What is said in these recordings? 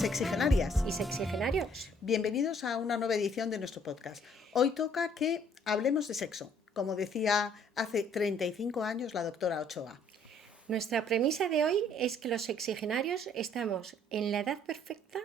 sexigenarias y sexigenarios. Bienvenidos a una nueva edición de nuestro podcast. Hoy toca que hablemos de sexo, como decía hace 35 años la doctora Ochoa. Nuestra premisa de hoy es que los sexigenarios estamos en la edad perfecta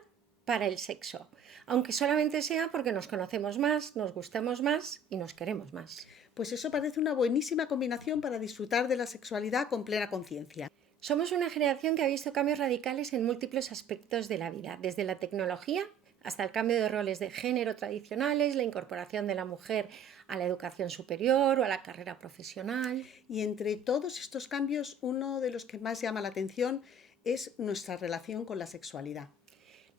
para el sexo, aunque solamente sea porque nos conocemos más, nos gustamos más y nos queremos más. Pues eso parece una buenísima combinación para disfrutar de la sexualidad con plena conciencia. Somos una generación que ha visto cambios radicales en múltiples aspectos de la vida, desde la tecnología hasta el cambio de roles de género tradicionales, la incorporación de la mujer a la educación superior o a la carrera profesional. Y entre todos estos cambios, uno de los que más llama la atención es nuestra relación con la sexualidad.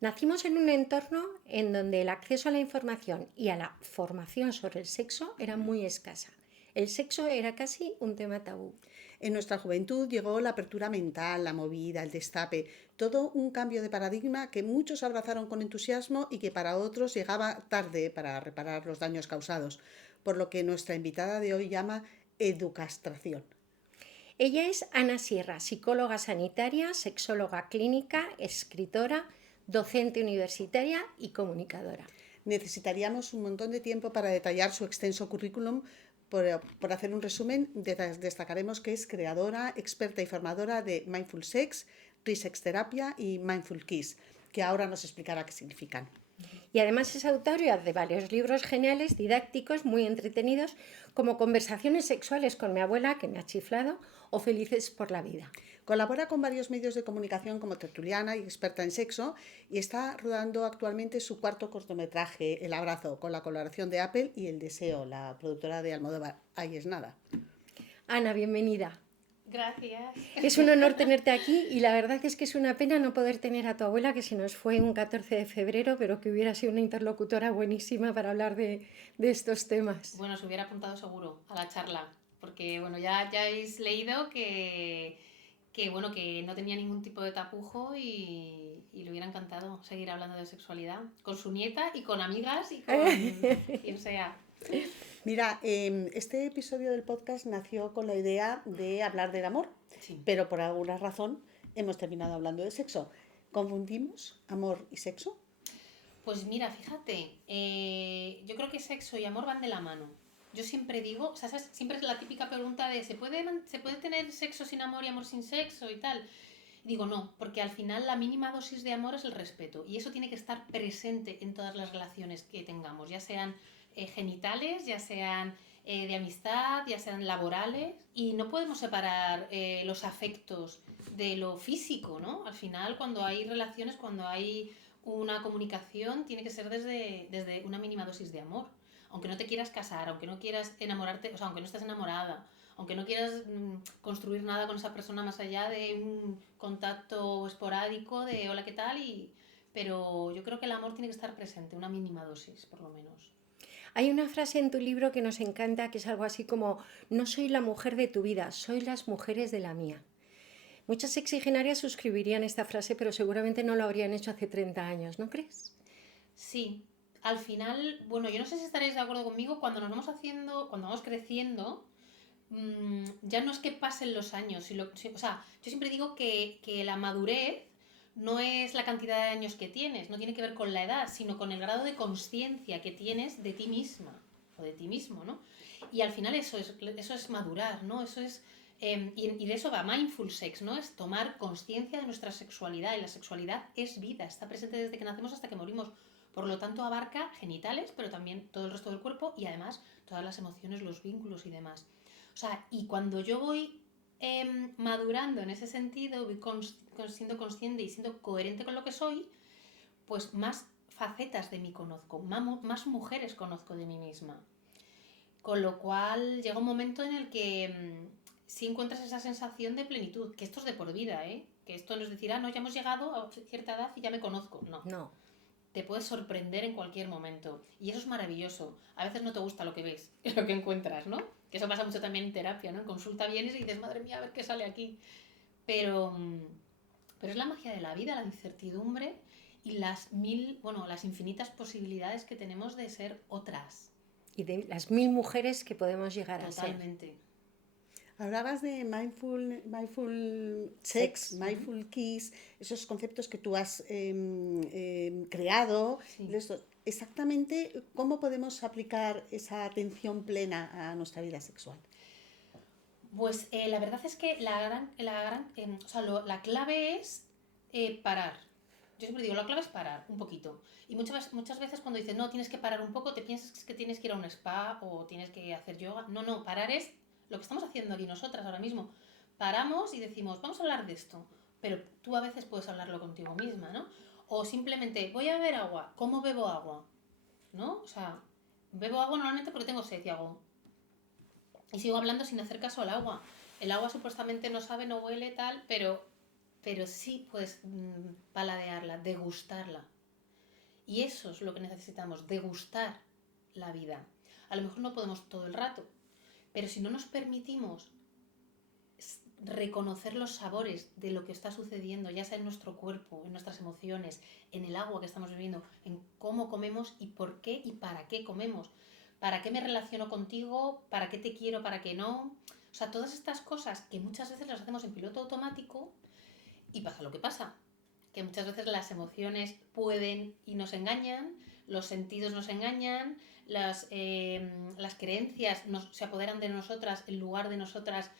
Nacimos en un entorno en donde el acceso a la información y a la formación sobre el sexo era muy escasa. El sexo era casi un tema tabú. En nuestra juventud llegó la apertura mental, la movida, el destape, todo un cambio de paradigma que muchos abrazaron con entusiasmo y que para otros llegaba tarde para reparar los daños causados, por lo que nuestra invitada de hoy llama educastración. Ella es Ana Sierra, psicóloga sanitaria, sexóloga clínica, escritora, docente universitaria y comunicadora. Necesitaríamos un montón de tiempo para detallar su extenso currículum. Por hacer un resumen, destacaremos que es creadora, experta y formadora de Mindful Sex, Resex Terapia y Mindful Kiss, que ahora nos explicará qué significan. Y además es autora de varios libros geniales, didácticos, muy entretenidos, como Conversaciones sexuales con mi abuela, que me ha chiflado, o Felices por la vida. Colabora con varios medios de comunicación como tertuliana y experta en sexo y está rodando actualmente su cuarto cortometraje, El abrazo, con la colaboración de Apple y El deseo, la productora de Almodóvar. Ahí es nada. Ana, bienvenida. Gracias. Es un honor tenerte aquí y la verdad es que es una pena no poder tener a tu abuela, que se nos fue un 14 de febrero, pero que hubiera sido una interlocutora buenísima para hablar de estos temas. Bueno, se hubiera apuntado seguro a la charla, porque bueno, ya habéis leído que no tenía ningún tipo de tapujo y le hubiera encantado seguir hablando de sexualidad con su nieta y con amigas y con quien sea. Mira, este episodio del podcast nació con la idea de hablar del amor, Sí. pero por alguna razón hemos terminado hablando de sexo. ¿Confundimos amor y sexo? Pues mira, fíjate, yo creo que sexo y amor van de la mano. Yo siempre digo, o sea, ¿sabes? Siempre es la típica pregunta de ¿se puede tener sexo sin amor y amor sin sexo y tal? Y digo no, porque al final la mínima dosis de amor es el respeto y eso tiene que estar presente en todas las relaciones que tengamos, ya sean genitales, ya sean de amistad, ya sean laborales, y no podemos separar los afectos de lo físico, ¿no? Al final, cuando hay relaciones, cuando hay una comunicación, tiene que ser desde una mínima dosis de amor. Aunque no te quieras casar, aunque no quieras enamorarte, o sea, aunque no estés enamorada, aunque no quieras construir nada con esa persona más allá de un contacto esporádico de hola, ¿qué tal? Pero yo creo que el amor tiene que estar presente, una mínima dosis, por lo menos. Hay una frase en tu libro que nos encanta, que es algo así como: no soy la mujer de tu vida, soy las mujeres de la mía. Muchas sexigenarias suscribirían esta frase, pero seguramente no lo habrían hecho hace 30 años, ¿no crees? Sí, al final, bueno, yo no sé si estaréis de acuerdo conmigo, cuando cuando vamos creciendo, ya no es que pasen los años, o sea, yo siempre digo que la madurez no es la cantidad de años que tienes, no tiene que ver con la edad, sino con el grado de conciencia que tienes de ti misma o de ti mismo, ¿no? Y al final eso es madurar, ¿no? Eso es, y de eso va Mindful Sex, ¿no? Es tomar conciencia de nuestra sexualidad, y la sexualidad es vida, está presente desde que nacemos hasta que morimos. Por lo tanto, abarca genitales, pero también todo el resto del cuerpo y además todas las emociones, los vínculos y demás. O sea, y cuando yo voy madurando en ese sentido, voy siendo consciente y siendo coherente con lo que soy, pues más facetas de mí conozco, más mujeres conozco de mí misma. Con lo cual llega un momento en el que sí encuentras esa sensación de plenitud, que esto es de por vida, ¿eh? Que esto no es decir, no, ya hemos llegado a cierta edad y ya me conozco. No. Te puedes sorprender en cualquier momento. Y eso es maravilloso. A veces no te gusta lo que ves, lo que encuentras, ¿no? Que eso pasa mucho también en terapia, ¿no? En consulta vienes y dices, madre mía, a ver qué sale aquí. Pero es la magia de la vida, la incertidumbre y las infinitas posibilidades que tenemos de ser otras. Y de las 1000 mujeres que podemos llegar a ser. Totalmente. Hablabas de mindful sex, Sex. mindful kiss, esos conceptos que tú has creado. Sí. Exactamente, ¿cómo podemos aplicar esa atención plena a nuestra vida sexual? Pues la verdad es que o sea, la clave es parar. Yo siempre digo, la clave es parar un poquito. Y muchas veces cuando dices, no, tienes que parar un poco, te piensas que tienes que ir a un spa o tienes que hacer yoga. No, no, parar es lo que estamos haciendo aquí nosotras ahora mismo. Paramos y decimos, vamos a hablar de esto. Pero tú a veces puedes hablarlo contigo misma, ¿no? O simplemente, voy a beber agua. ¿Cómo bebo agua? ¿No? O sea, bebo agua normalmente porque tengo sed y hago. Y sigo hablando sin hacer caso al agua. El agua supuestamente no sabe, no huele, tal, pero sí puedes paladearla, degustarla. Y eso es lo que necesitamos, degustar la vida. A lo mejor no podemos todo el rato, pero si no nos permitimos reconocer los sabores de lo que está sucediendo, ya sea en nuestro cuerpo, en nuestras emociones, en el agua que estamos bebiendo, en cómo comemos y por qué y para qué comemos, para qué me relaciono contigo, para qué te quiero, para qué no. O sea, todas estas cosas que muchas veces las hacemos en piloto automático y pasa lo que pasa, que muchas veces las emociones pueden y nos engañan, los sentidos nos engañan, las creencias se apoderan de nosotras en lugar de nosotras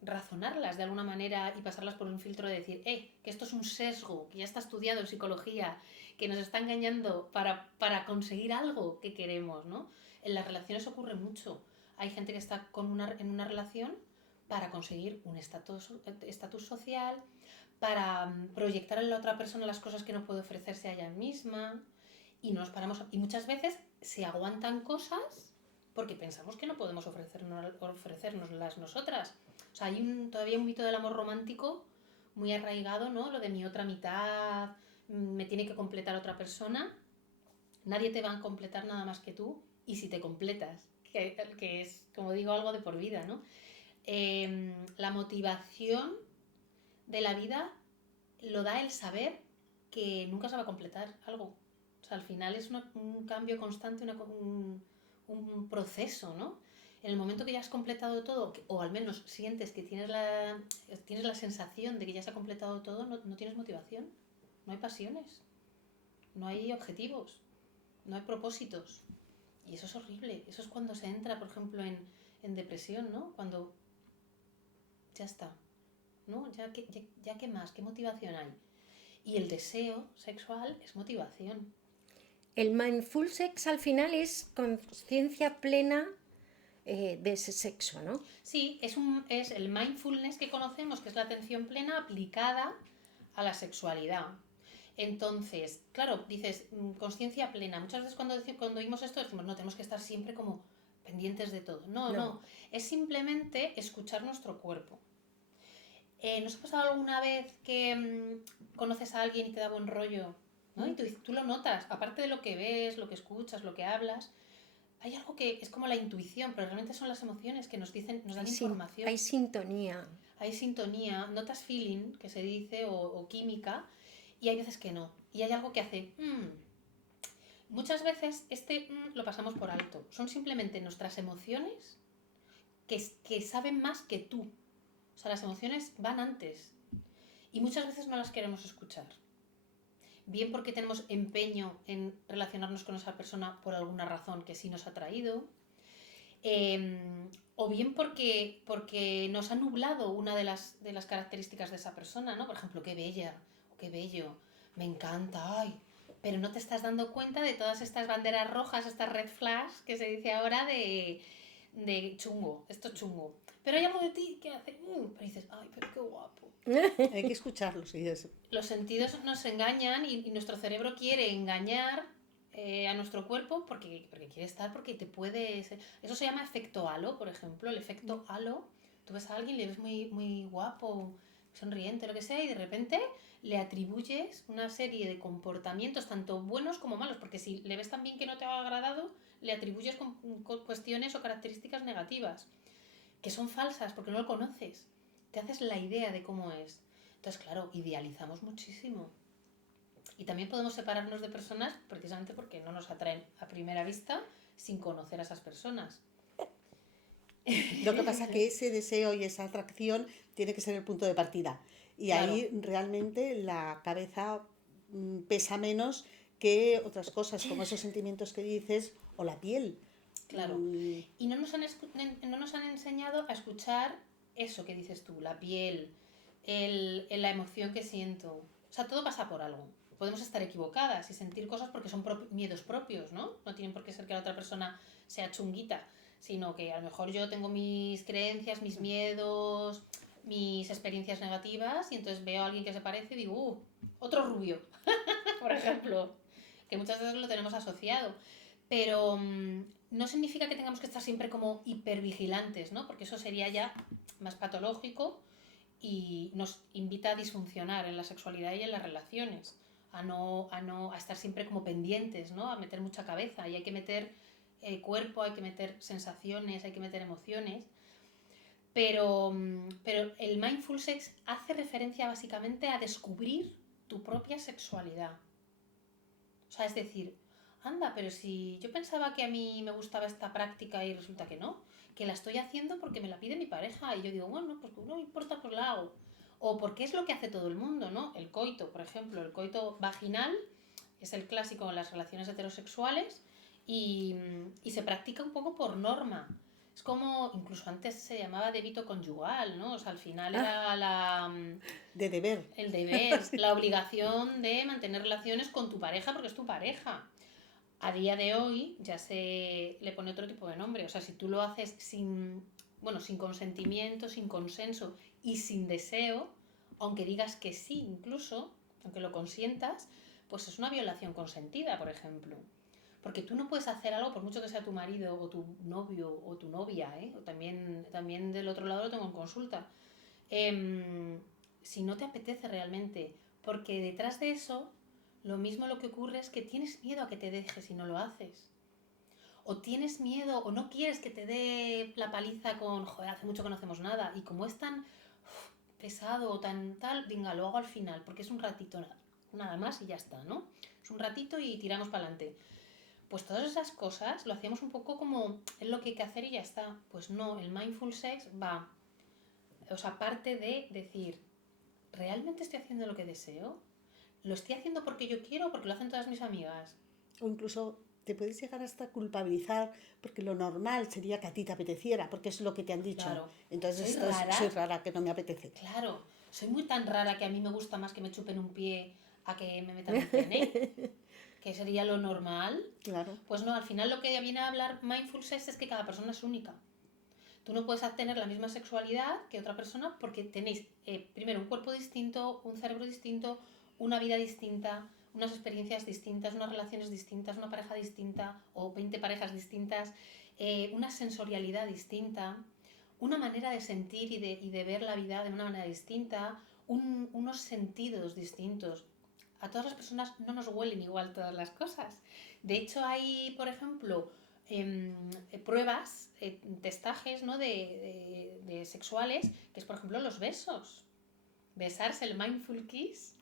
razonarlas de alguna manera y pasarlas por un filtro de decir, que esto es un sesgo, que ya está estudiado en psicología, que nos está engañando para conseguir algo que queremos, ¿no? En las relaciones ocurre mucho. Hay gente que está en una relación para conseguir un estatus social, para proyectar en la otra persona las cosas que no puede ofrecerse a ella misma y nos paramos y muchas veces se aguantan cosas porque pensamos que no podemos ofrecernoslas nosotras. O sea, hay todavía un mito del amor romántico muy arraigado, ¿no? Lo de mi otra mitad, me tiene que completar otra persona. Nadie te va a completar nada más que tú y si te completas, que es, como digo, algo de por vida, ¿no? La motivación de la vida lo da el saber que nunca se va a completar algo. O sea, al final es un cambio constante, un proceso, ¿no? En el momento que ya has completado todo, o al menos sientes que tienes la sensación de que ya se ha completado todo, no tienes motivación, no hay pasiones, no hay objetivos, no hay propósitos. Y eso es horrible. Eso es cuando se entra, por ejemplo, en depresión, ¿no? Cuando ya está, ¿no? Ya qué más, qué motivación hay. Y el deseo sexual es motivación. El mindful sex al final es conciencia plena de ese sexo, ¿no? Sí, es el mindfulness que conocemos, que es la atención plena aplicada a la sexualidad. Entonces, claro, dices, conciencia plena. Muchas veces cuando oímos esto decimos, no, tenemos que estar siempre como pendientes de todo. No. Es simplemente escuchar nuestro cuerpo. ¿Nos ha pasado alguna vez que conoces a alguien y te da buen rollo? ¿No? Y tú lo notas, aparte de lo que ves, lo que escuchas, lo que hablas, hay algo que es como la intuición, pero realmente son las emociones que nos dan información. Hay sintonía. Hay sintonía, notas feeling, que se dice, o química, y hay veces que no. Y hay algo que hace... Muchas veces lo pasamos por alto. Son simplemente nuestras emociones que saben más que tú. O sea, las emociones van antes. Y muchas veces no las queremos escuchar. Bien porque tenemos empeño en relacionarnos con esa persona por alguna razón que sí nos ha traído. O bien porque nos ha nublado una de las características de esa persona, ¿no? Por ejemplo, qué bella o qué bello, me encanta, ay. Pero no te estás dando cuenta de todas estas banderas rojas, estas red flags que se dice ahora de chungo, esto es chungo. Pero hay algo de ti que hace, pero dices, ay, pero qué guapo. Hay que escucharlo, sí. Los sentidos nos engañan y nuestro cerebro quiere engañar a nuestro cuerpo porque quiere estar, porque te puede... Eso se llama efecto halo, por ejemplo. El efecto halo, tú ves a alguien, le ves muy, muy guapo, sonriente, lo que sea, y de repente le atribuyes una serie de comportamientos, tanto buenos como malos, porque si le ves también que no te ha agradado, le atribuyes cuestiones o características negativas, que son falsas porque no lo conoces. Te haces la idea de cómo es. Entonces, claro, idealizamos muchísimo. Y también podemos separarnos de personas precisamente porque no nos atraen a primera vista sin conocer a esas personas. Lo que pasa que ese deseo y esa atracción tiene que ser el punto de partida. Y Claro, ahí realmente la cabeza pesa menos que otras cosas, como esos sentimientos que dices, o la piel. claro. Mm, Y no nos han enseñado a escuchar eso que dices tú, la piel, la emoción que siento. O sea, todo pasa por algo. Podemos estar equivocadas y sentir cosas porque son miedos propios, ¿no? No tienen por qué ser que la otra persona sea chunguita, sino que a lo mejor yo tengo mis creencias, mis miedos, mis experiencias negativas y entonces veo a alguien que se parece y digo, otro rubio, por ejemplo, que muchas veces lo tenemos asociado. Pero no significa que tengamos que estar siempre como hipervigilantes, ¿no? Porque eso sería ya más patológico y nos invita a disfuncionar en la sexualidad y en las relaciones, a estar siempre como pendientes, ¿no? A meter mucha cabeza y hay que meter cuerpo, hay que meter sensaciones, hay que meter emociones. Pero el mindful sex hace referencia básicamente a descubrir tu propia sexualidad. O sea, es decir, anda, pero si yo pensaba que a mí me gustaba esta práctica y resulta que no, que la estoy haciendo porque me la pide mi pareja y yo digo, bueno, pues no me importa, pues la hago. O porque es lo que hace todo el mundo, ¿no? El coito, por ejemplo, el coito vaginal es el clásico en las relaciones heterosexuales y se practica un poco por norma. Es como, incluso antes se llamaba débito conyugal, ¿no? O sea, al final ah, era de deber. el deber, la obligación de mantener relaciones con tu pareja porque es tu pareja. A día de hoy ya se le pone otro tipo de nombre. O sea, si tú lo haces sin consentimiento, sin consenso y sin deseo, aunque digas que sí incluso, aunque lo consientas, pues es una violación consentida, por ejemplo. Porque tú no puedes hacer algo, por mucho que sea tu marido o tu novio o tu novia, ¿eh? O también del otro lado lo tengo en consulta. em, si no te apetece realmente, porque detrás de eso, lo mismo lo que ocurre es que tienes miedo a que te dejes si no lo haces. O tienes miedo o no quieres que te dé la paliza con, joder, hace mucho que no hacemos nada. Y como es tan pesado o tan tal, venga, lo hago al final, porque es un ratito nada más y ya está, ¿no? Es un ratito y tiramos para adelante. Pues todas esas cosas lo hacíamos un poco como es lo que hay que hacer y ya está. Pues no, el mindful sex va, o sea, parte de decir, ¿realmente estoy haciendo lo que deseo? ¿Lo estoy haciendo porque yo quiero o porque lo hacen todas mis amigas? O incluso te puedes llegar hasta culpabilizar porque lo normal sería que a ti te apeteciera, porque es lo que te han dicho. Claro. Entonces ¿Soy esto es, rara? soy rara, que no me apetece. Claro. ¿Soy muy tan rara que a mí me gusta más que me chupen un pie a que me metan un pene? ¿Que sería lo normal? Claro. Pues no, al final lo que viene a hablar Mindful Sex es que cada persona es única. Tú no puedes tener la misma sexualidad que otra persona porque tenéis primero un cuerpo distinto, un cerebro distinto, una vida distinta, unas experiencias distintas, unas relaciones distintas, una pareja distinta o 20 parejas distintas, una sensorialidad distinta, una manera de sentir y de ver la vida de una manera distinta, unos sentidos distintos. A todas las personas no nos huelen igual todas las cosas. De hecho, hay, por ejemplo, pruebas, testajes, ¿no? de sexuales, que es por ejemplo los besos. Besarse, el mindful kiss,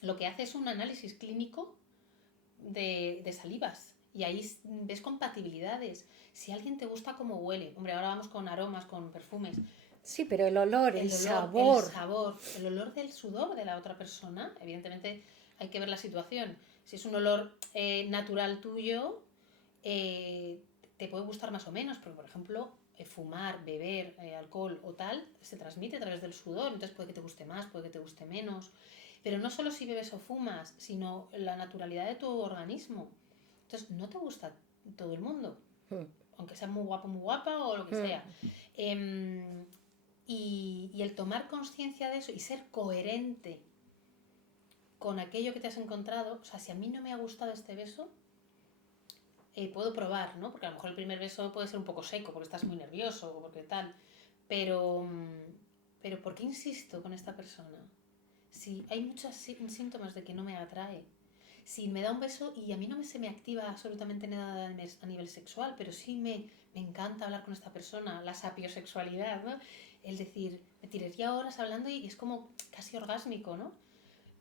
lo que hace es un análisis clínico de salivas y ahí ves compatibilidades. Si a alguien te gusta cómo huele, hombre, ahora vamos con aromas, con perfumes, Sí, pero el olor, el el sabor. sabor, el olor del sudor de la otra persona, evidentemente hay que ver la situación. Si es un olor natural tuyo, eh, te puede gustar más o menos, porque por ejemplo, fumar, beber alcohol o tal, se transmite a través del sudor, entonces puede que te guste más, puede que te guste menos. Pero no solo si bebes o fumas, sino la naturalidad de tu organismo. Entonces, no te gusta todo el mundo, Mm, aunque sea muy guapa o lo que mm. sea. Em, y el tomar conciencia de eso y ser coherente con aquello que te has encontrado, o sea, si a mí no me ha gustado este beso, puedo probar, ¿no? Porque a lo mejor el primer beso puede ser un poco seco, porque estás muy nervioso o porque tal. Pero ¿por qué insisto con esta persona? Si hay muchos síntomas de que no me atrae. Si me da un beso y a mí no se me activa absolutamente nada a nivel sexual, pero sí me encanta hablar con esta persona, la sapiosexualidad, ¿no? El decir, me tiraría horas hablando y es como casi orgásmico, ¿no?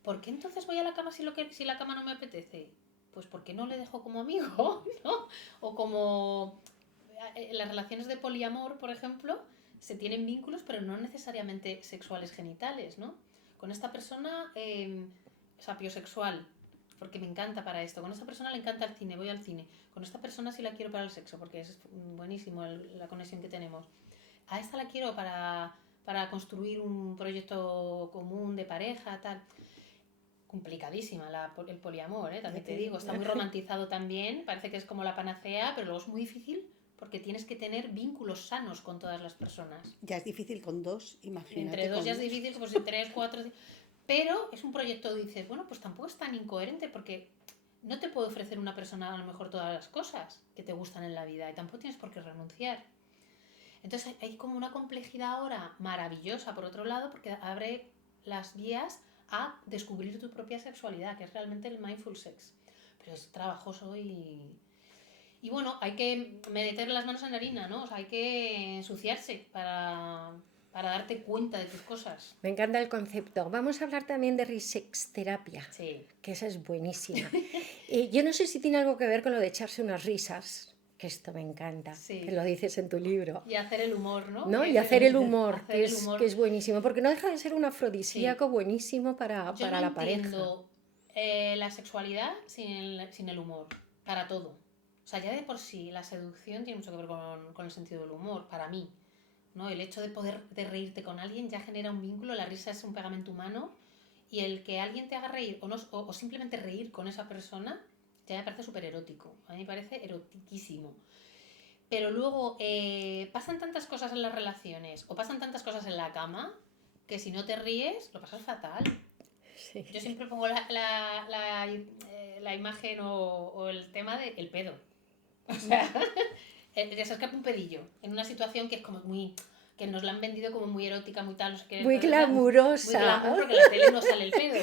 ¿Por qué entonces voy a la cama si la cama no me apetece? Pues porque no le dejo como amigo, ¿no? O como las relaciones de poliamor, por ejemplo, se tienen vínculos, pero no necesariamente sexuales genitales, ¿no? Con esta persona, sapiosexual, porque me encanta para esto. Con esta persona le encanta el cine, voy al cine. Con esta persona sí la quiero para el sexo, porque es buenísimo la conexión que tenemos. A esta la quiero para construir un proyecto común de pareja, tal. Complicadísima el poliamor, también te digo. Está muy romantizado también, parece que es como la panacea, pero luego es muy difícil porque tienes que tener vínculos sanos con todas las personas. Ya es difícil con 2, imagínate. Entre 2 ya es difícil, pues en 3, 4... Pero es un proyecto, dices, bueno, pues tampoco es tan incoherente porque no te puede ofrecer una persona a lo mejor todas las cosas que te gustan en la vida y tampoco tienes por qué renunciar. Entonces hay como una complejidad ahora maravillosa, por otro lado, porque abre las vías a descubrir tu propia sexualidad, que es realmente el mindful sex. Pero es trabajoso y bueno, hay que meter las manos en la harina, ¿no? O sea, hay que ensuciarse para darte cuenta de tus cosas. Me encanta el concepto. Vamos a hablar también de risexterapia, Sí. que esa es buenísima. Yo no sé si tiene algo que ver con lo de echarse unas risas, que esto me encanta, Sí. que lo dices en tu libro. Y hacer el humor, ¿no? ¿No? Y hacer el humor, hacer el humor. que es buenísimo, porque no deja de ser un afrodisíaco buenísimo para Yo la no pareja. entiendo la sexualidad sin el humor, para todo. O sea, ya de por sí la seducción tiene mucho que ver con el sentido del humor, para mí, ¿no? El hecho de reírte con alguien ya genera un vínculo, la risa es un pegamento humano y el que alguien te haga reír o simplemente reír con esa persona ya me parece súper erótico, a mí me parece erotiquísimo. Pero luego pasan tantas cosas en las relaciones o pasan tantas cosas en la cama que si no te ríes lo pasas fatal. Sí. Yo siempre pongo la imagen o el tema del pedo. O sea, ya se escapa un pedillo en una situación que es como muy... que nos la han vendido como muy erótica, muy tal, no sé qué. Muy glamurosa. Muy glamour, porque en la tele no sale el pedo.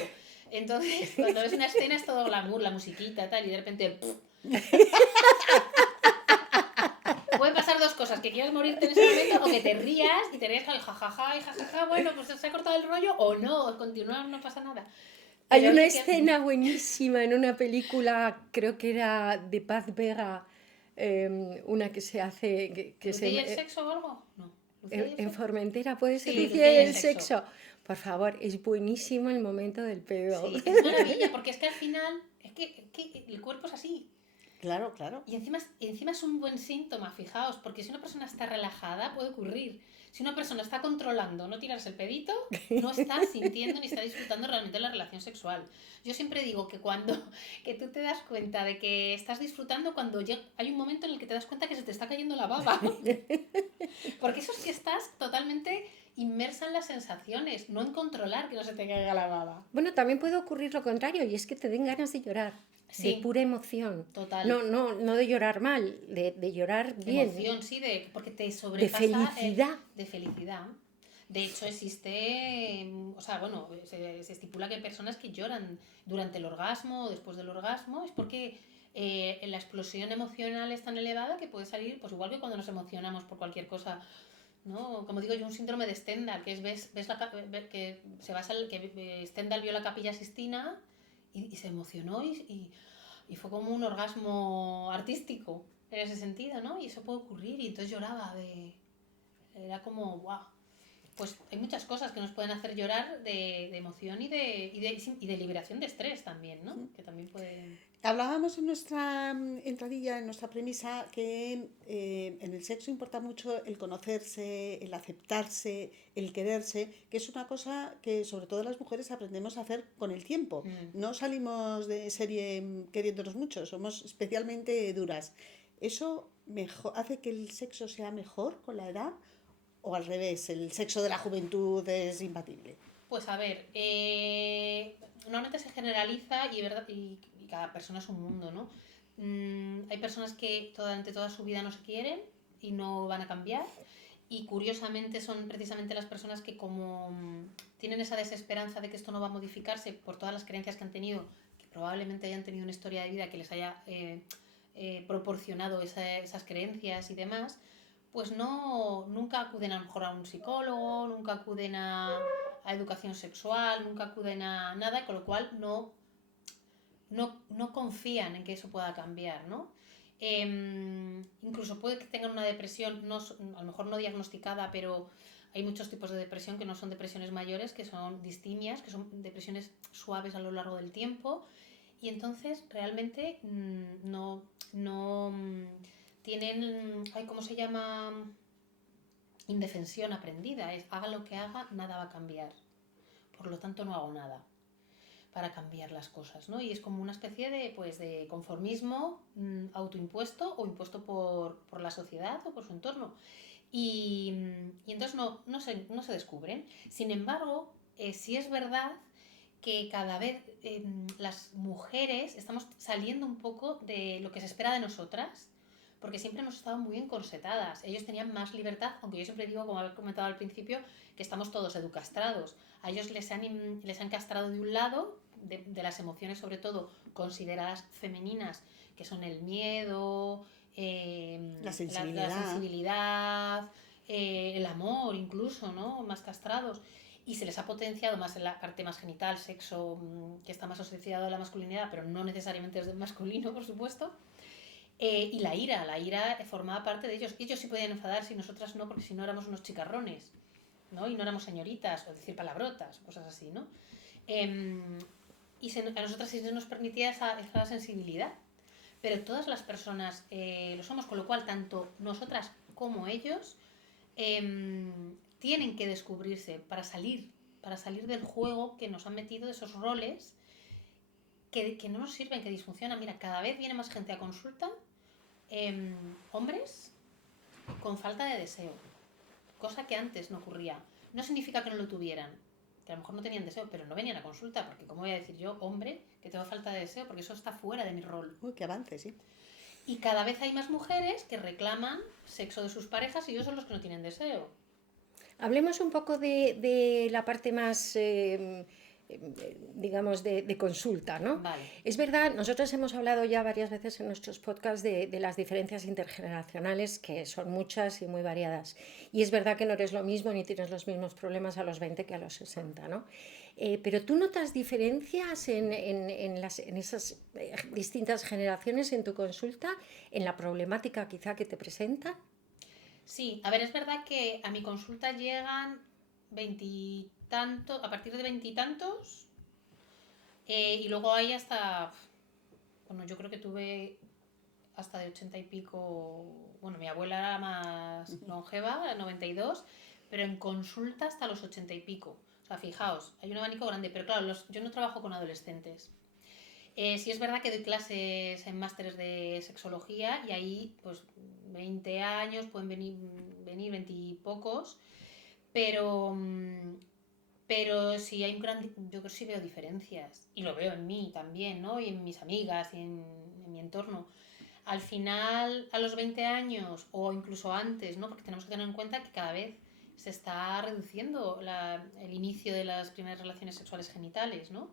Entonces, cuando ves una escena es todo glamour, la musiquita, tal, y de repente... Pueden pasar dos cosas, que quieras morirte en ese momento o que te rías y te rías jajaja y jajaja, bueno, pues se ha cortado el rollo o no, continuar, no pasa nada. Hay una escena buenísima en una película, creo que era de Paz Vega, una que se hace... ¿Lucía y el sexo o algo? No. En Formentera, ¿puede ser Sí, Lucía y el sexo? Por favor, es buenísimo el momento del pedo. Sí, es maravilla, porque es que al final, es que el cuerpo es así. Claro, claro. Y encima es un buen síntoma, fijaos, porque si una persona está relajada puede ocurrir. Si una persona está controlando no tirarse el pedito, no está sintiendo ni está disfrutando realmente la relación sexual. Yo siempre digo que tú te das cuenta de que estás disfrutando cuando hay un momento en el que te das cuenta que se te está cayendo la baba. Porque eso es que estás totalmente inmersa en las sensaciones, no en controlar que no se te caiga la baba. Bueno, también puede ocurrir lo contrario, y es que te den ganas de llorar. Sí, de pura emoción. Total. No de llorar mal, de llorar bien. Emoción, sí, porque te sobrepasa. De felicidad. De felicidad. De hecho, existe, o sea, bueno, se estipula que hay personas que lloran durante el orgasmo o después del orgasmo, es porque la explosión emocional es tan elevada que puede salir, pues igual que cuando nos emocionamos por cualquier cosa, ¿no? Como digo yo, un síndrome de Stendhal, que es que se basa en que Stendhal vio la Capilla Sistina y se emocionó y fue como un orgasmo artístico en ese sentido, ¿no? Y eso puede ocurrir y entonces lloraba era como, wow. Pues hay muchas cosas que nos pueden hacer llorar de emoción y de liberación de estrés también, ¿no? Que también pueden... Hablábamos en nuestra entradilla, en nuestra premisa, que en el sexo importa mucho el conocerse, el aceptarse, el quererse, que es una cosa que sobre todo las mujeres aprendemos a hacer con el tiempo. No salimos de serie queriéndonos mucho, somos especialmente duras. ¿Eso hace que el sexo sea mejor con la edad? ¿O al revés, el sexo de la juventud es imbatible? Pues a ver, normalmente se generaliza y cada persona es un mundo, ¿no? Hay personas que durante toda su vida no se quieren y no van a cambiar y curiosamente son precisamente las personas que como tienen esa desesperanza de que esto no va a modificarse por todas las creencias que han tenido, que probablemente hayan tenido una historia de vida que les haya proporcionado esas creencias y demás, pues nunca acuden a lo mejor a un psicólogo, nunca acuden a educación sexual, nunca acuden a nada, y con lo cual no confían en que eso pueda cambiar, ¿no? Incluso puede que tengan una depresión, no, a lo mejor no diagnosticada, pero hay muchos tipos de depresión que no son depresiones mayores, que son distimias, que son depresiones suaves a lo largo del tiempo. Y entonces realmente no tienen, ay, ¿cómo se llama? Indefensión aprendida. Es haga lo que haga, nada va a cambiar. Por lo tanto, no hago nada para cambiar las cosas, ¿no? Y es como una especie de, pues, de conformismo autoimpuesto o impuesto por la sociedad o por su entorno. Y entonces no se descubren. Sin embargo, sí es verdad que cada vez las mujeres estamos saliendo un poco de lo que se espera de nosotras, porque siempre hemos estado muy encorsetadas. Ellos tenían más libertad, aunque yo siempre digo, como habéis comentado al principio, que estamos todos educastrados. A ellos les han castrado de un lado, de las emociones sobre todo consideradas femeninas, que son el miedo, La la sensibilidad. sensibilidad, el amor incluso, ¿no? Más castrados. Y se les ha potenciado más en la parte más genital, sexo, que está más asociado a la masculinidad, pero no necesariamente es masculino, por supuesto. Y la ira formaba parte de ellos. Ellos sí podían enfadarse y nosotras no, porque si no éramos unos chicarrones, ¿no? Y no éramos señoritas, o decir palabrotas, cosas así, ¿no? A nosotras sí se nos permitía esa sensibilidad. Pero todas las personas lo somos, con lo cual tanto nosotras como ellos tienen que descubrirse para salir del juego que nos han metido, de esos roles que no nos sirven, que disfuncionan. Mira, cada vez viene más gente a consulta, hombres con falta de deseo, cosa que antes no ocurría. No significa que no lo tuvieran, que a lo mejor no tenían deseo, pero no venían a consulta, porque ¿cómo voy a decir yo, hombre, que tengo falta de deseo? Porque eso está fuera de mi rol. Uy, qué avance, sí. Y cada vez hay más mujeres que reclaman sexo de sus parejas y ellos son los que no tienen deseo. Hablemos un poco de la parte más, digamos, de consulta, ¿no? Vale. Es verdad, nosotros hemos hablado ya varias veces en nuestros podcasts de las diferencias intergeneracionales, que son muchas y muy variadas. Y es verdad que no eres lo mismo ni tienes los mismos problemas a los 20 que a los 60, ¿no? Pero ¿tú notas diferencias en esas distintas generaciones en tu consulta, en la problemática quizá que te presentan? Sí, a ver, es verdad que a mi consulta llegan veintitantos, a partir de veintitantos, y luego hay hasta, bueno, yo creo que tuve hasta de 80 y pico, bueno, mi abuela era más longeva, 92, pero en consulta hasta los 80 y pico. O sea, fijaos, hay un abanico grande, pero claro, yo no trabajo con adolescentes. Sí es verdad que doy clases en másteres de sexología y ahí pues 20 años, pueden venir 20 y pocos, pero, pero sí hay yo creo que sí veo diferencias y lo veo en mí también, ¿no? Y en mis amigas y en mi entorno. Al final, a los 20 años o incluso antes, ¿no? Porque tenemos que tener en cuenta que cada vez se está reduciendo el inicio de las primeras relaciones sexuales genitales, ¿no?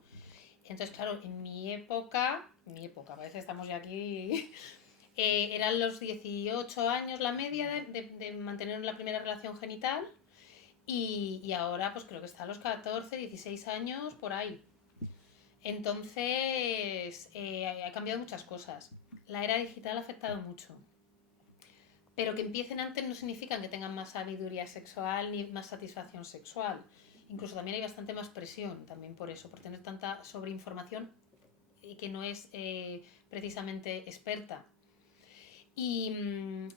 Entonces, claro, en mi época, a veces estamos ya aquí, eran los 18 años la media de mantener la primera relación genital y ahora pues creo que está a los 14, 16 años por ahí. Entonces, ha cambiado muchas cosas. La era digital ha afectado mucho. Pero que empiecen antes no significa que tengan más sabiduría sexual ni más satisfacción sexual. Incluso también hay bastante más presión, también por eso, por tener tanta sobreinformación y que no es precisamente experta. Y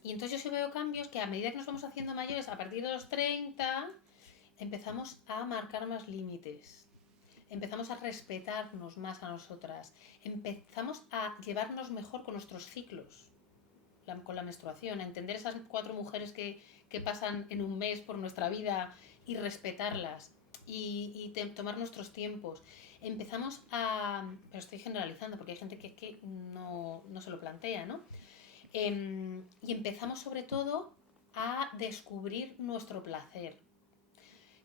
entonces yo sí veo cambios que a medida que nos vamos haciendo mayores, a partir de los 30, empezamos a marcar más límites. Empezamos a respetarnos más a nosotras. Empezamos a llevarnos mejor con nuestros ciclos, con la menstruación, a entender esas 4 mujeres que pasan en un mes por nuestra vida y respetarlas y tomar nuestros tiempos. Empezamos pero estoy generalizando porque hay gente que no se lo plantea, ¿no? Y empezamos sobre todo a descubrir nuestro placer.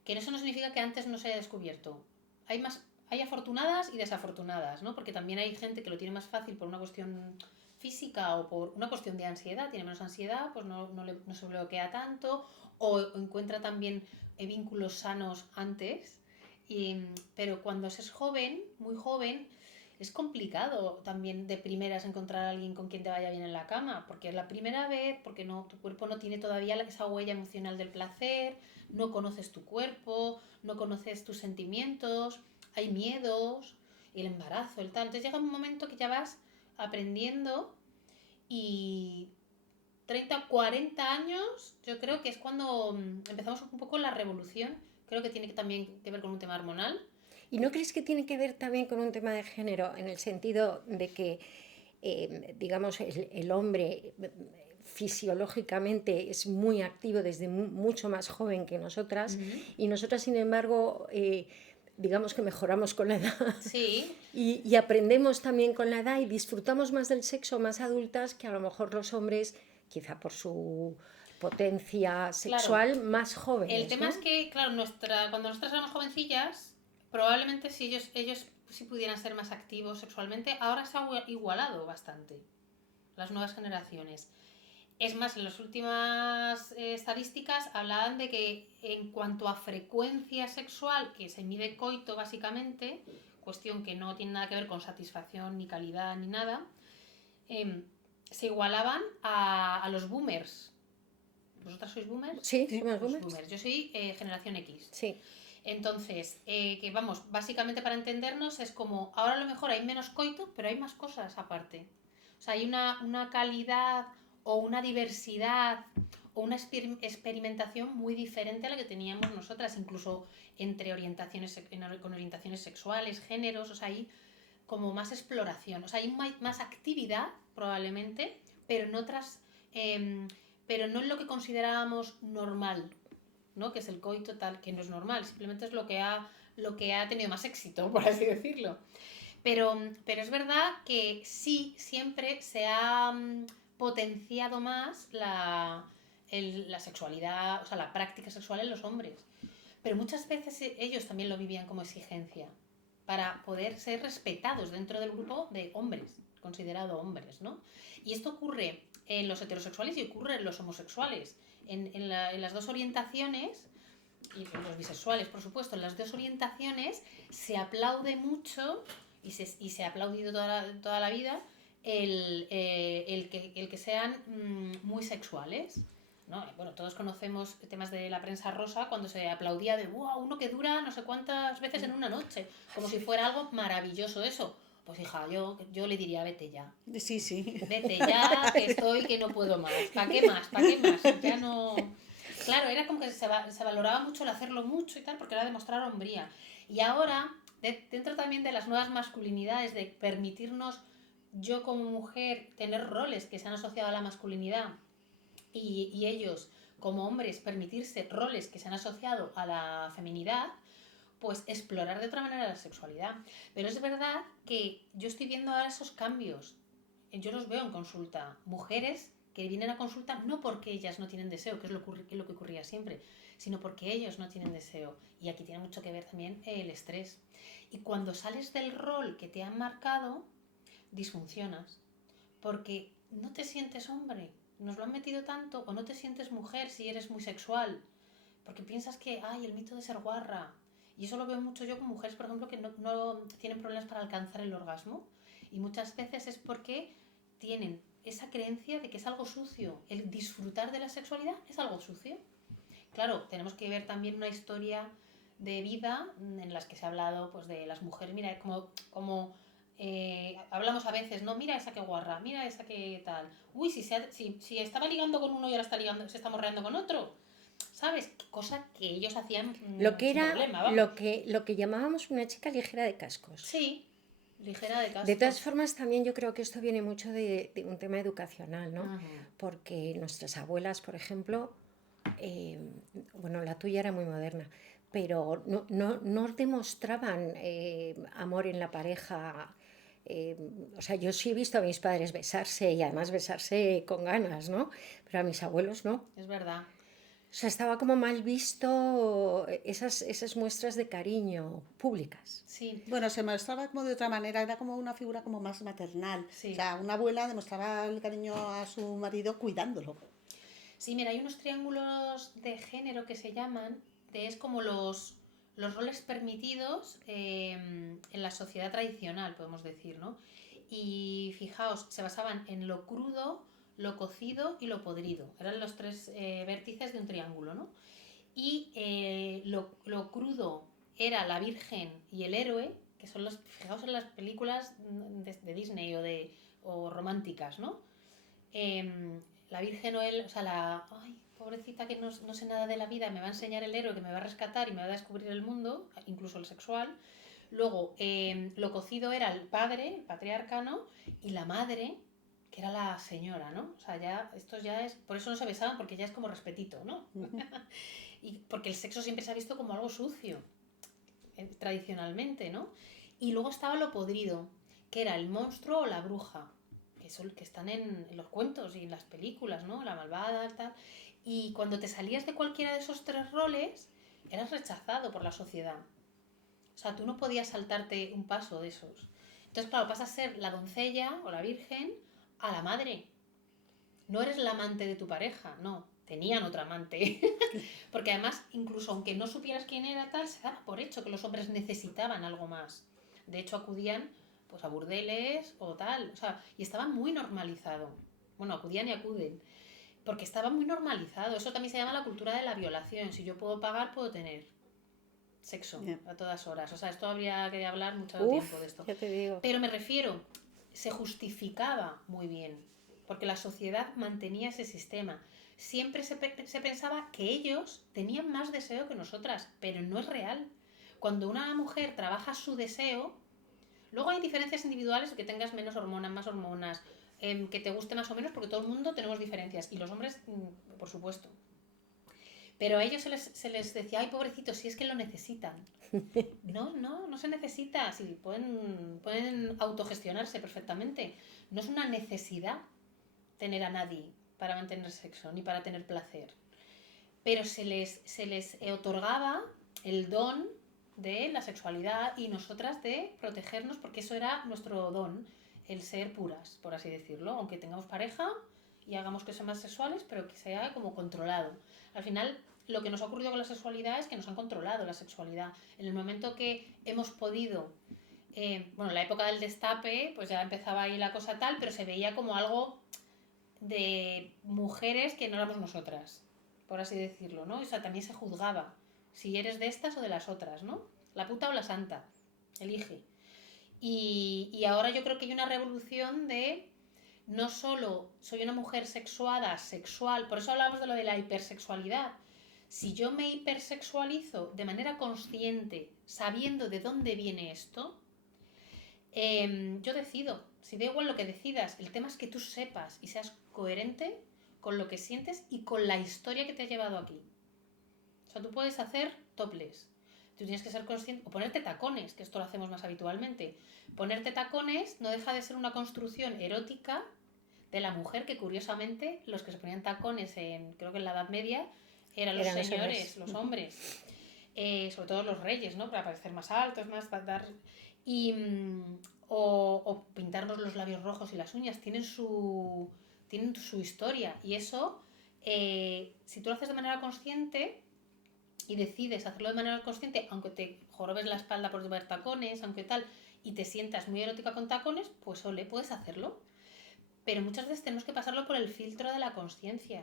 Que eso no significa que antes no se haya descubierto. Hay afortunadas y desafortunadas, ¿no? Porque también hay gente que lo tiene más fácil por una cuestión física o por una cuestión de ansiedad, tiene menos ansiedad, pues no se bloquea tanto o encuentra también vínculos sanos antes. Pero cuando se es joven, muy joven, es complicado también de primeras encontrar a alguien con quien te vaya bien en la cama, porque es la primera vez, porque no, tu cuerpo no tiene todavía esa huella emocional del placer, no conoces tu cuerpo, no conoces tus sentimientos, hay miedos, el embarazo, el tal. Entonces llega un momento que ya vas aprendiendo y 30, 40 años yo creo que es cuando empezamos un poco la revolución. Creo que tiene también que ver con un tema hormonal. ¿Y no crees que tiene que ver también con un tema de género, en el sentido de que, digamos, el hombre fisiológicamente es muy activo desde mucho más joven que nosotras, y nosotras, sin embargo, digamos que mejoramos con la edad Sí, y aprendemos también con la edad y disfrutamos más del sexo más adultas que a lo mejor los hombres, quizá por su potencia claro. sexual, más El jóvenes, tema ¿no? es que, claro, cuando nosotras éramos jovencillas, probablemente si ellos sí pudieran ser más activos sexualmente, ahora se ha igualado bastante las nuevas generaciones. Es más, en las últimas estadísticas hablaban de que en cuanto a frecuencia sexual, que se mide coito básicamente, cuestión que no tiene nada que ver con satisfacción, ni calidad, ni nada, eh, se igualaban a los boomers. ¿Vosotras sois boomers? Sí, Sí. somos Pues boomers. boomers. Yo soy generación X. Sí. Entonces, que vamos, básicamente para entendernos es como, ahora a lo mejor hay menos coito, pero hay más cosas aparte. O sea, hay una calidad o una diversidad o una experimentación muy diferente a la que teníamos nosotras, incluso entre con orientaciones sexuales, géneros, o sea, hay como más exploración, o sea, hay más actividad probablemente, pero en otras, pero no en lo que considerábamos normal, ¿no? Que es el coito tal, que no es normal, simplemente es lo que ha tenido más éxito, por así decirlo. Pero es verdad que sí, siempre se ha potenciado más la sexualidad, o sea, la práctica sexual en los hombres. Pero muchas veces ellos también lo vivían como exigencia para poder ser respetados dentro del grupo de hombres, considerado hombres, ¿no? Y esto ocurre en los heterosexuales y ocurre en los homosexuales. En las dos orientaciones, y en los bisexuales, por supuesto, en las dos orientaciones se aplaude mucho y se ha aplaudido toda la vida el que sean muy sexuales. ¿No? Bueno, todos conocemos temas de la prensa rosa cuando se aplaudía de wow, uno que dura no sé cuántas veces en una noche, como si fuera algo maravilloso eso. Pues hija, yo le diría vete ya. Sí, sí. Vete ya, que estoy, que no puedo más. ¿Para qué más? ¿Para qué más? Ya no. Claro, era como que se valoraba mucho el hacerlo mucho y tal, porque era demostrar hombría. Y ahora, dentro también de las nuevas masculinidades, de permitirnos yo como mujer tener roles que se han asociado a la masculinidad y ellos como hombres permitirse roles que se han asociado a la feminidad, pues explorar de otra manera la sexualidad. Pero es verdad que yo estoy viendo ahora esos cambios. Yo los veo en consulta. Mujeres que vienen a consulta no porque ellas no tienen deseo, que es lo que ocurría siempre, sino porque ellos no tienen deseo. Y aquí tiene mucho que ver también el estrés. Y cuando sales del rol que te han marcado, disfuncionas. Porque no te sientes hombre. Nos lo han metido tanto. O no te sientes mujer si eres muy sexual. Porque piensas que, ay, el mito de ser guarra. Y eso lo veo mucho yo con mujeres, por ejemplo, que no tienen problemas para alcanzar el orgasmo. Y muchas veces es porque tienen esa creencia de que es algo sucio. El disfrutar de la sexualidad es algo sucio. Claro, tenemos que ver también una historia de vida en las que se ha hablado pues, de las mujeres. Mira, como hablamos a veces, ¿no? Mira esa que guarra, mira esa que tal. Uy, si estaba ligando con uno y ahora se está morreando con otro. ¿Sabes? Cosa que ellos hacían Lo que sin era problema, vamos. lo que llamábamos una chica ligera de cascos. Sí, ligera de cascos. De todas formas, también yo creo que esto viene mucho de un tema educacional, ¿no? Ajá. Porque nuestras abuelas, por ejemplo, bueno, la tuya era muy moderna, pero no demostraban amor en la pareja. O sea, yo sí he visto a mis padres besarse y además besarse con ganas, ¿no? Pero a mis abuelos no. Es verdad. O sea, estaba como mal visto esas muestras de cariño públicas. Sí, Bueno, se mostraba como de otra manera, era como una figura como más maternal. Sí. O sea, una abuela demostraba el cariño a su marido cuidándolo. Sí, mira, hay unos triángulos de género que se llaman, es como los roles permitidos en la sociedad tradicional, podemos decir, ¿no? Y fijaos, se basaban en lo crudo, lo cocido y lo podrido. Eran los tres vértices de un triángulo, ¿no? Y lo crudo era la Virgen y el héroe, que son los, fijaos en las películas de Disney o románticas, ¿no? La Virgen o él, o sea, ay, pobrecita que no sé nada de la vida, me va a enseñar el héroe que me va a rescatar y me va a descubrir el mundo, incluso el sexual. Luego, lo cocido era el padre, el patriarca, ¿no? Y la madre, que era la señora, ¿no? O sea, ya, esto ya es, por eso no se besaban, porque ya es como respetito, ¿no? Y porque el sexo siempre se ha visto como algo sucio, tradicionalmente, ¿no? Y luego estaba lo podrido, que era el monstruo o la bruja, que están en los cuentos y en las películas, ¿no? La malvada, tal. Y cuando te salías de cualquiera de esos tres roles, eras rechazado por la sociedad. O sea, tú no podías saltarte un paso de esos. Entonces, claro, pasas a ser la doncella o la virgen a la madre. No eres la amante de tu pareja, no. Tenían otra amante. Porque además, incluso aunque no supieras quién era tal, se daba por hecho que los hombres necesitaban algo más. De hecho, acudían pues a burdeles o tal. O sea, y estaba muy normalizado. Bueno, acudían y acuden. Porque estaba muy normalizado. Eso también se llama la cultura de la violación. Si yo puedo pagar, puedo tener sexo a todas horas. O sea, esto habría que hablar mucho tiempo de esto. Ya te digo. Pero me refiero, se justificaba muy bien, porque la sociedad mantenía ese sistema. Siempre se pensaba que ellos tenían más deseo que nosotras, pero no es real. Cuando una mujer trabaja su deseo, luego hay diferencias individuales, que tengas menos hormonas, más hormonas, que te guste más o menos, porque todo el mundo tenemos diferencias, y los hombres, por supuesto. Pero a ellos se les decía, ay, pobrecitos, si es que lo necesitan. No se necesita. Si pueden autogestionarse perfectamente. No es una necesidad tener a nadie para mantener sexo, ni para tener placer. Pero se les otorgaba el don de la sexualidad y nosotras de protegernos, porque eso era nuestro don, el ser puras, por así decirlo. Aunque tengamos pareja y hagamos que sean más sexuales, pero que sea como controlado. Al final, lo que nos ha ocurrido con la sexualidad es que nos han controlado la sexualidad. En el momento que hemos podido, la época del destape, pues ya empezaba ahí la cosa tal, pero se veía como algo de mujeres que no éramos nosotras, por así decirlo, ¿no? O sea, también se juzgaba si eres de estas o de las otras, ¿no? La puta o la santa, elige. Y ahora yo creo que hay una revolución de no solo soy una mujer sexuada, sexual, por eso hablamos de lo de la hipersexualidad. Si yo me hipersexualizo de manera consciente, sabiendo de dónde viene esto, yo decido. Si da igual lo que decidas, el tema es que tú sepas y seas coherente con lo que sientes y con la historia que te ha llevado aquí. O sea, tú puedes hacer topless. Tú tienes que ser consciente, o ponerte tacones, que esto lo hacemos más habitualmente. Ponerte tacones no deja de ser una construcción erótica de la mujer, que curiosamente los que se ponían tacones creo que en la Edad Media eran los señores, los hombres. Sobre todo los reyes, ¿no? Para parecer más altos, más dar... o pintarnos los labios rojos y las uñas, tienen su historia. Y eso, si tú lo haces de manera consciente y decides hacerlo de manera consciente, aunque te jorobes la espalda por llevar tacones, aunque tal, y te sientas muy erótica con tacones, pues puedes hacerlo. Pero muchas veces tenemos que pasarlo por el filtro de la consciencia.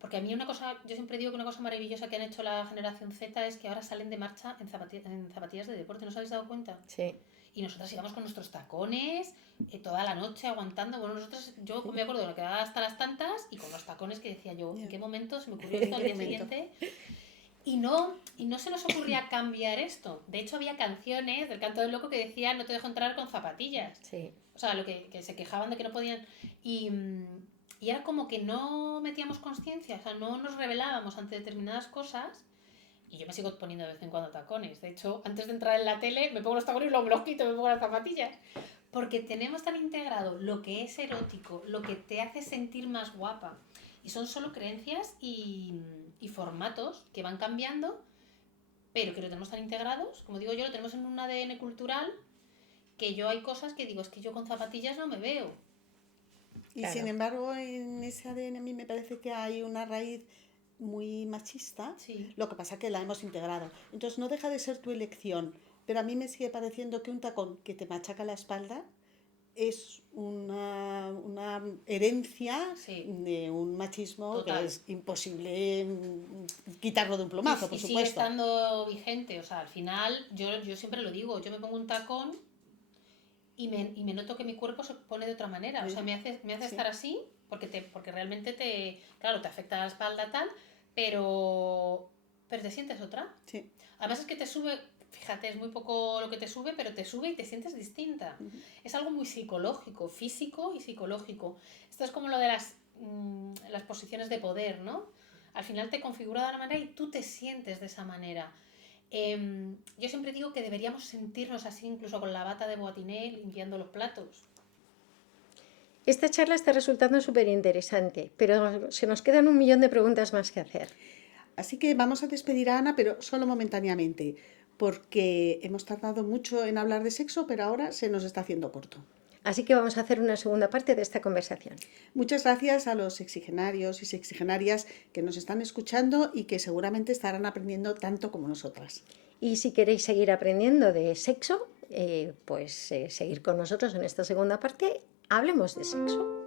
Porque a mí yo siempre digo que una cosa maravillosa que han hecho la generación Z es que ahora salen de marcha en zapatillas de deporte. ¿No os habéis dado cuenta? Sí. Y nosotras íbamos con nuestros tacones toda la noche aguantando. Bueno, yo me acuerdo que me quedaba hasta las tantas y con los tacones que decía yo, ¿en qué momento se me ocurrió esto al día siguiente? Y no se nos ocurría cambiar esto. De hecho, había canciones del Canto del Loco que decían, no te dejo entrar con zapatillas. Sí. O sea, lo que se quejaban de que no podían. Y era como que no metíamos conciencia, o sea, no nos rebelábamos ante determinadas cosas. Y yo me sigo poniendo de vez en cuando tacones. De hecho, antes de entrar en la tele, me pongo los tacones y luego me los quito y me pongo las zapatillas. Porque tenemos tan integrado lo que es erótico, lo que te hace sentir más guapa. Y son solo creencias y formatos que van cambiando, pero que lo tenemos tan integrados. Como digo yo, lo tenemos en un ADN cultural, que yo hay cosas que digo, es que yo con zapatillas no me veo. Y claro, sin embargo, en ese ADN a mí me parece que hay una raíz muy machista, Sí. lo que pasa que la hemos integrado. Entonces no deja de ser tu elección, pero a mí me sigue pareciendo que un tacón que te machaca la espalda es una herencia Sí. de un machismo que Total. es imposible quitarlo de un plumazo, por Y sigue supuesto. estando vigente, o sea, al final, yo siempre lo digo, yo me pongo un tacón y me noto que mi cuerpo se pone de otra manera, o sea, me hace Sí, estar así, porque realmente claro, te afecta la espalda tal, pero te sientes otra. sí. Además es que te sube, fíjate, es muy poco lo que te sube, pero te sube y te sientes distinta. Ujú. Es algo muy psicológico, físico y psicológico. Esto es como lo de las posiciones de poder, ¿no? Al final te configura de una manera y tú te sientes de esa manera. Yo siempre digo que deberíamos sentirnos así, incluso con la bata de Boatiné limpiando los platos. Esta charla está resultando súper interesante, pero se nos quedan 1 millón de preguntas más que hacer. Así que vamos a despedir a Ana, pero solo momentáneamente, porque hemos tardado mucho en hablar de sexo, pero ahora se nos está haciendo corto. Así que vamos a hacer una segunda parte de esta conversación. Muchas gracias a los sexigenarios y sexigenarias que nos están escuchando y que seguramente estarán aprendiendo tanto como nosotras. Y si queréis seguir aprendiendo de sexo, pues seguir con nosotros en esta segunda parte. Hablemos de sexo.